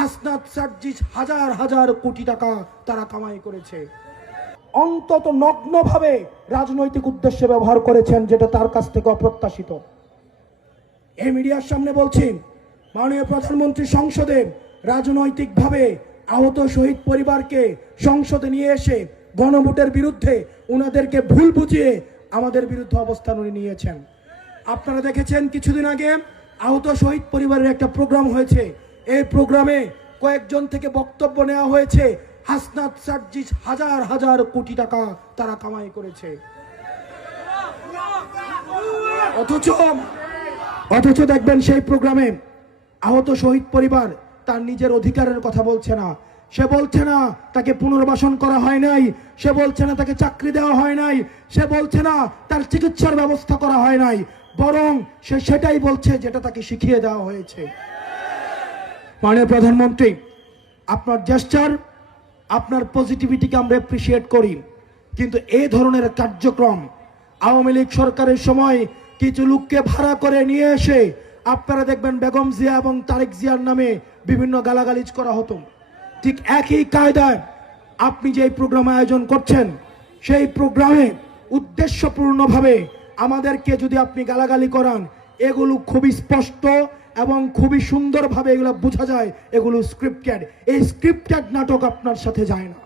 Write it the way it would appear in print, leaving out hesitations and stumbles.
হাসনাত সার্জিস হাজার হাজার কোটি টাকা তারা কামাই করেছে। অন্তত নগ্নভাবে রাজনৈতিক উদ্দেশ্যে ব্যবহার করেছেন, যেটা তার কাছ থেকে অপ্রত্যাশিত। এই মিডিয়ার সামনে বলছি, মাননীয় প্রধানমন্ত্রী সংসদে রাজনৈতিকভাবে আহত শহীদ পরিবারকে সংসদে নিয়ে এসে গণভোটের বিরুদ্ধে উনাদেরকে ভুল বুঝিয়ে আমাদের বিরুদ্ধে অবস্থান উনি নিয়েছেন। আপনারা দেখেছেন কিছুদিন আগে আহত শহীদ পরিবারের একটা প্রোগ্রাম হয়েছে। এই প্রোগ্রামে কয়েকজন থেকে বক্তব্য নেওয়া হয়েছে, হাসনাত সার্জিস হাজার হাজার কোটি টাকা তারা কামাই করেছে। অথচ দেখবেন সেই প্রোগ্রামে আহত শহীদ পরিবার তার নিজের অধিকারের কথা বলছে না। সে বলছে না তাকে পুনর্বাসন করা হয় নাই, সে বলছে না তাকে চাকরি দেওয়া হয় নাই, সে বলছে না তার চিকিৎসার ব্যবস্থা করা হয় নাই, বরং সে সেটাই বলছে যেটা তাকে শিখিয়ে দেওয়া হয়েছে। মাননীয় প্রধানমন্ত্রী, আপনার জেস্চার, আপনার পজিটিভিটিকে আমরা অ্যাপ্রিসিয়েট করি, কিন্তু এই ধরনের কার্যক্রম আওয়ামী লীগ সরকারের সময় কিছু লোককে ভাড়া করে নিয়ে এসে আপনারা দেখবেন বেগম জিয়া এবং তারেক জিয়ার নামে বিভিন্ন গালাগালিজ করা হতো। ঠিক একই কায়দায় আপনি যে প্রোগ্রাম আয়োজন করছেন, সেই প্রোগ্রামে উদ্দেশ্যপূর্ণভাবে আমাদেরকে যদি আপনি গালাগালি করান, এগুলো খুবই স্পষ্ট এবং খুবই সুন্দরভাবে এগুলো বোঝা যায় এগুলো স্ক্রিপ্টেড। এই স্ক্রিপ্টেড নাটক আপনার সাথে যায় না।